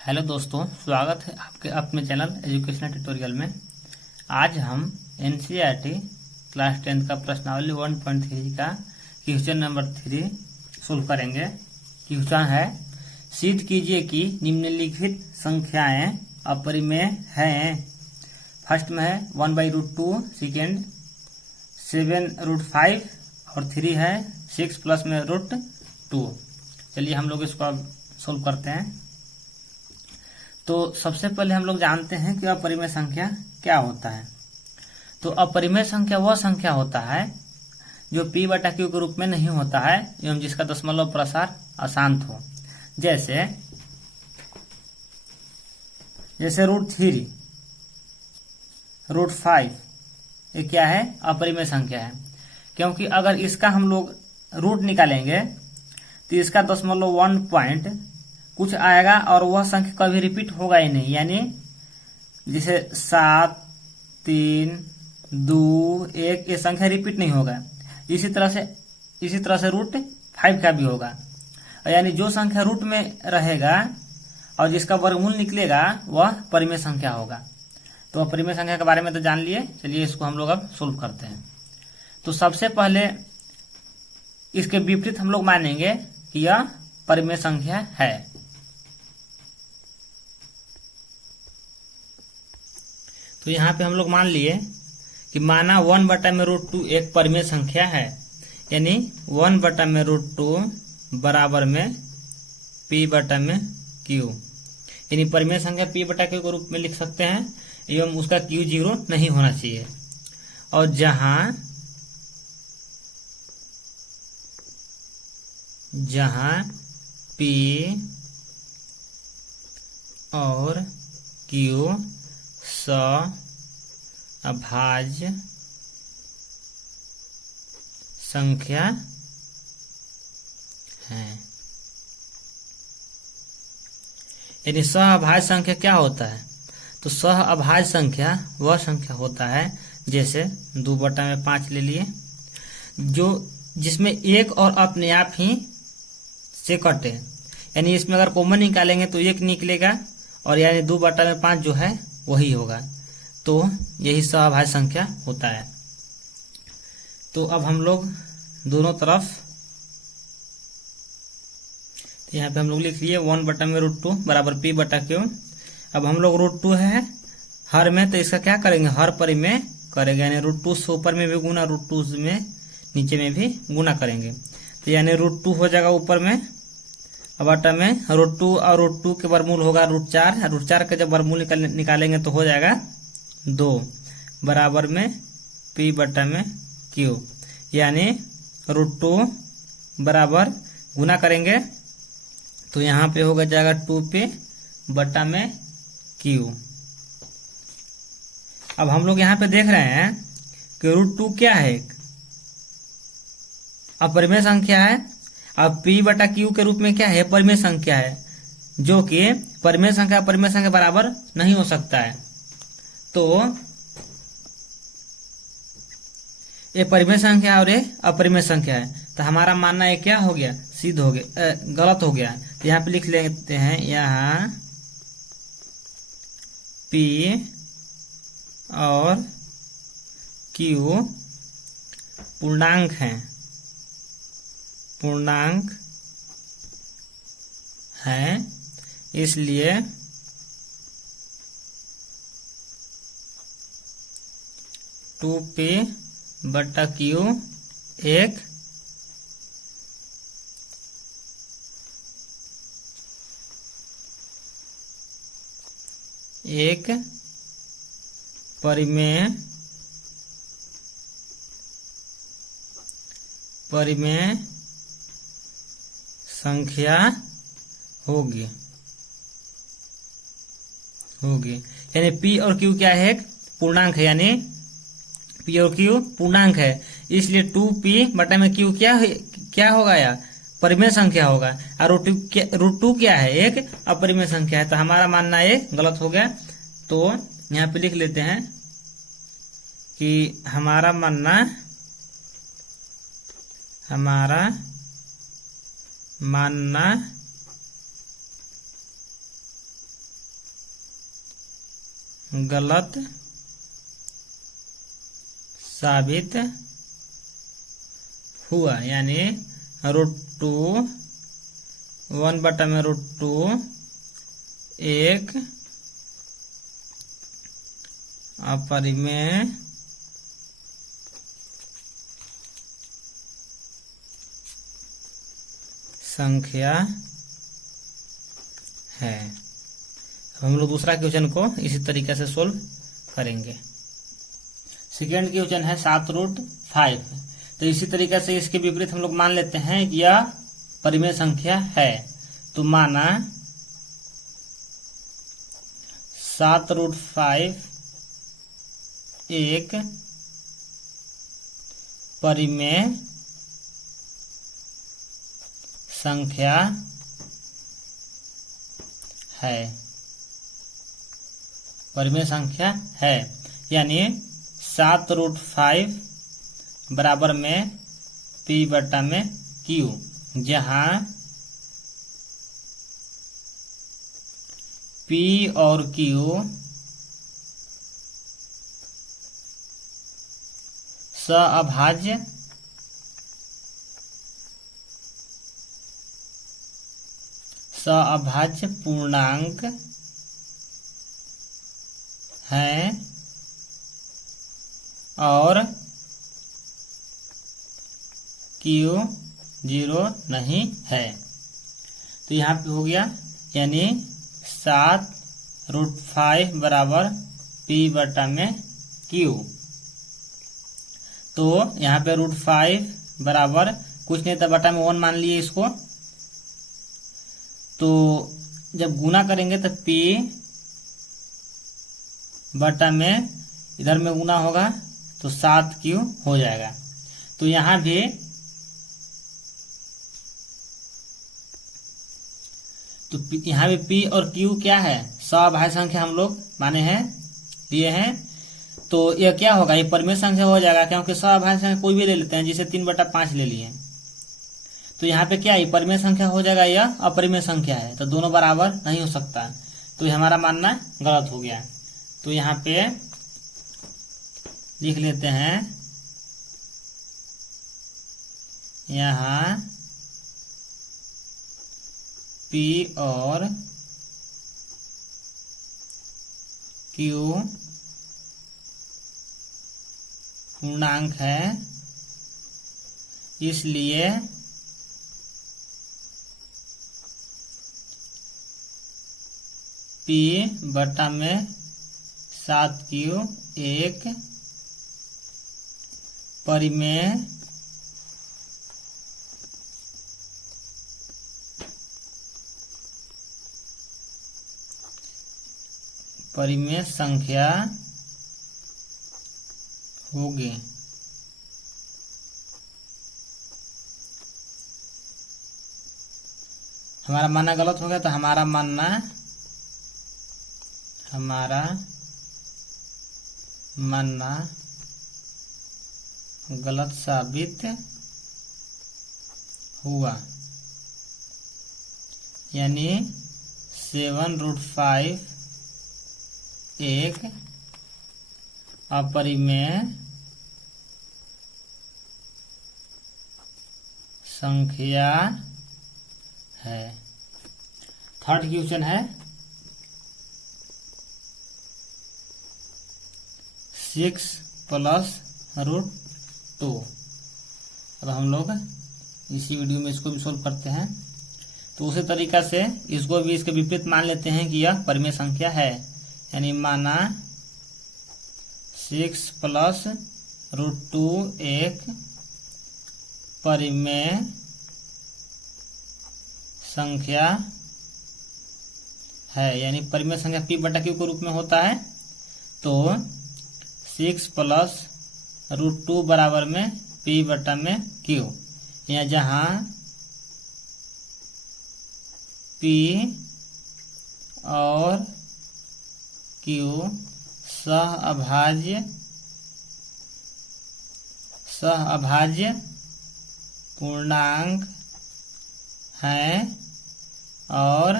Hello दोस्तों, स्वागत है आपके अपने चैनल एजुकेशनल ट्यूटोरियल में। आज हम एनसीईआरटी क्लास 10 का प्रश्नावली 1.3 का क्वेश्चन नंबर 3 सोल्व करेंगे। क्वेश्चन है, सिद्ध कीजिए कि निम्नलिखित संख्याएं अपरिमेय हैं। फर्स्ट में है 1/√2, सेकेंड 7√5 और 3 है 6 प्लस में √2। चलिए हम लोग इसको अब सोल्व करते हैं। तो सबसे पहले हम लोग जानते हैं कि अपरिमेय संख्या क्या होता है। तो अपरिमेय संख्या वह संख्या होता है जो p/q के रूप में नहीं होता है एवं जिसका दशमलव प्रसार अशांत हो। जैसे √3, √5 ये क्या है? अपरिमेय संख्या है, क्योंकि अगर इसका हम लोग रूट निकालेंगे तो इसका दशमलव 1 पॉइंट कुछ आएगा और वह संख्या कभी रिपीट होगा ही नहीं। यानी जैसे 7, 3, 2, 1 ये संख्या रिपीट नहीं होगा। इसी तरह से √5 का भी होगा। यानी जो संख्या रूट में रहेगा और जिसका वर्गमूल निकलेगा वह परिमेय संख्या होगा। तो अपरिमेय संख्या के बारे में तो जान लिए। चलिए इसको हम लोग अब सोल्व करते हैं। तो सबसे पहले इसके विपरीत हम लोग मानेंगे कि यह परिमेय संख्या है। तो यहाँ पे हम लोग मान लिए कि माना 1/√2 एक परिमेय संख्या है। यानी 1/√2 बराबर में p/q। यानी परिमेय संख्या p/q के रूप में लिख सकते हैं एवं उसका q 0 नहीं होना चाहिए। और जहां p और q अभाज्य संख्या है। यानी सहअभाज्य संख्या क्या होता है? तो सहअभाज्य संख्या वह संख्या होता है, जैसे 2/5 ले लिए, जिसमें एक और अपने आप ही से कटे। यानी इसमें अगर कॉमन निकालेंगे तो 1 निकलेगा और यानी 2/5 जो है वही होगा। तो यही सहअभाज्य संख्या होता है। तो अब हम लोग दोनों तरफ यहाँ पे हम लोग लिख लिए 1/√2 बराबर p/q। अब हम लोग √2 है हर में, तो इसका क्या करेंगे? हर परिमेय करेंगे। यानी √2 से ऊपर में भी गुना, √2 में नीचे में भी गुना करेंगे। तो यानी √2 हो जाएगा ऊपर में, बटा में √2 और √2 के वर्गमूल होगा √4। √4 के जब वर्गमूल निकालेंगे तो हो जाएगा 2 बराबर में p/q। यानी √2 बराबर गुना करेंगे तो यहाँ पे होगा जाएगा 2p/q। अब हम लोग यहाँ पे देख रहे हैं कि √2 क्या है? अपरिमेय संख्या है। अब p/q के रूप में क्या है? परिमेय संख्या है, जो कि परिमेय संख्या अपरिमेय संख्या बराबर नहीं हो सकता है। तो ये परिमेय संख्या और ये अपरिमेय संख्या है। तो हमारा मानना ये क्या हो गया? सिद्ध हो गया, गलत हो गया। तो यहाँ पे लिख लेते हैं, यहाँ p और q पूर्णांक हैं, इसलिए p/q एक परिमेय संख्या होगी। यानी p और q क्या है? पूर्णांक है। यानी p और q पूर्णांक है, इसलिए 2p/q क्या होगा? या परिमेय संख्या होगा। और √2 क्या है? एक अपरिमेय संख्या है। तो हमारा मानना ये गलत हो गया। तो यहाँ पे लिख लेते हैं कि हमारा मानना गलत साबित हुआ, यानी √2 1/√2 एक अपरिमेय संख्या है। अब हम लोग दूसरा क्वेश्चन को इसी तरीके से सोल्व करेंगे। सेकेंड क्वेश्चन है 7√5। तो इसी तरीके से इसके विपरीत हम लोग मान लेते हैं कि यह परिमेय संख्या है। तो माना 7√5 एक परिमेय संख्या है, परिमेय संख्या है, यानी 7√5 बराबर में P/Q, जहां P और Q सअभाज्य पूर्णांक हैं और Q 0 नहीं है। तो यहाँ पे हो गया, यानी 7√5 बराबर P/Q। तो यहाँ पे √5 बराबर कुछ नहीं था, बटा में 1 मान लिए इसको। तो जब गुना करेंगे तो P/में इधर में गुना होगा तो 7Q हो जाएगा। तो यहाँ भी P और Q क्या है, सअभाज्य संख्या हम लोग माने हैं, लिए हैं। तो यह क्या होगा, ये परिमेय संख्या हो जाएगा, क्योंकि सअभाज्य संख्या कोई भी ले लेते हैं, जिसे 3/5 ले लिए। तो यहाँ पे क्या है, परिमेय संख्या हो जाएगा, यह अपरिमेय संख्या है, तो दोनों बराबर नहीं हो सकता। तो ये हमारा मानना गलत हो गया। तो यहाँ पे लिख लेते हैं, यहाँ P और Q पूर्णांक है, इसलिए P/में 7Q एक परिमेय संख्या होगी। हमारा मानना गलत हो गया, तो हमारा मानना गलत साबित हुआ, यानी 7√5 एक अपरिमेय संख्या है। थर्ड क्वेश्चन है 6+√2। अब हम लोग इसी वीडियो में इसको भी सोल्व करते हैं। तो उसी तरीका से इसको भी इसके विपरीत मान लेते हैं कि यह परिमेय संख्या है, यानी माना 6+√2 एक परिमेय संख्या है, यानी परिमेय संख्या P/Q के रूप में होता है। तो 6+√2 बराबर में P/Q, या जहां P और Q सहअभाज्य पूर्णांक हैं और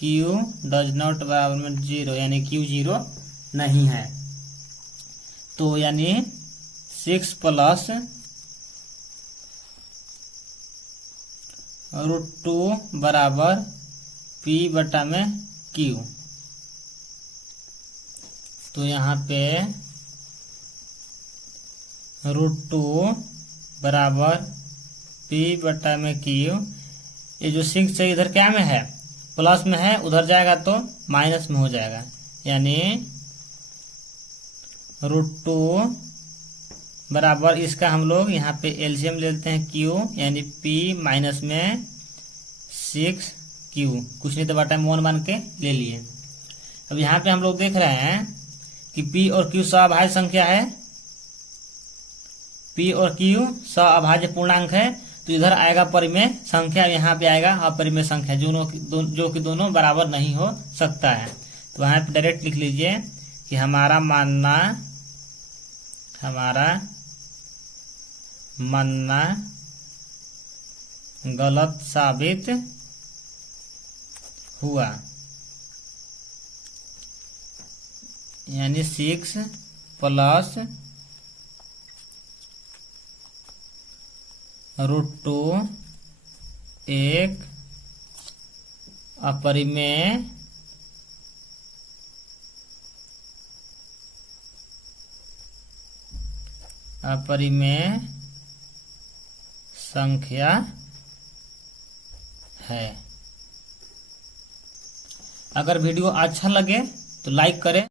क्यू डज नॉट बराबर में 0, यानी क्यू 0 नहीं है। तो यानी 6 प्लस √2 बराबर P बटा में Q। तो यहाँ पे √2 बराबर P बटा में Q। ये जो 6 से इधर क्या में है, प्लस में है, उधर जाएगा तो माइनस में हो जाएगा, यानी √2 बराबर इसका हम लोग यहाँ पे एलसीएम ले लेते हैं Q, यानी P माइनस में 6Q, कुछ नहीं तो बटा में 1 मान के ले लिए। अब यहाँ पे हम लोग देख रहे हैं कि P और Q सअभाज्य संख्या है, P और Q सअभाज्य पूर्णांक है, तो इधर आएगा परिमेय संख्या, यहाँ पे आएगा अपरिमेय संख्या, जो कि दोनों बराबर नहीं हो सकता है। तो वहां पे डायरेक्ट लिख लीजिए कि हमारा मानना गलत साबित हुआ, यानी 6 प्लस √2 एक अपरिमेय संख्या है। अगर वीडियो अच्छा लगे तो लाइक करें।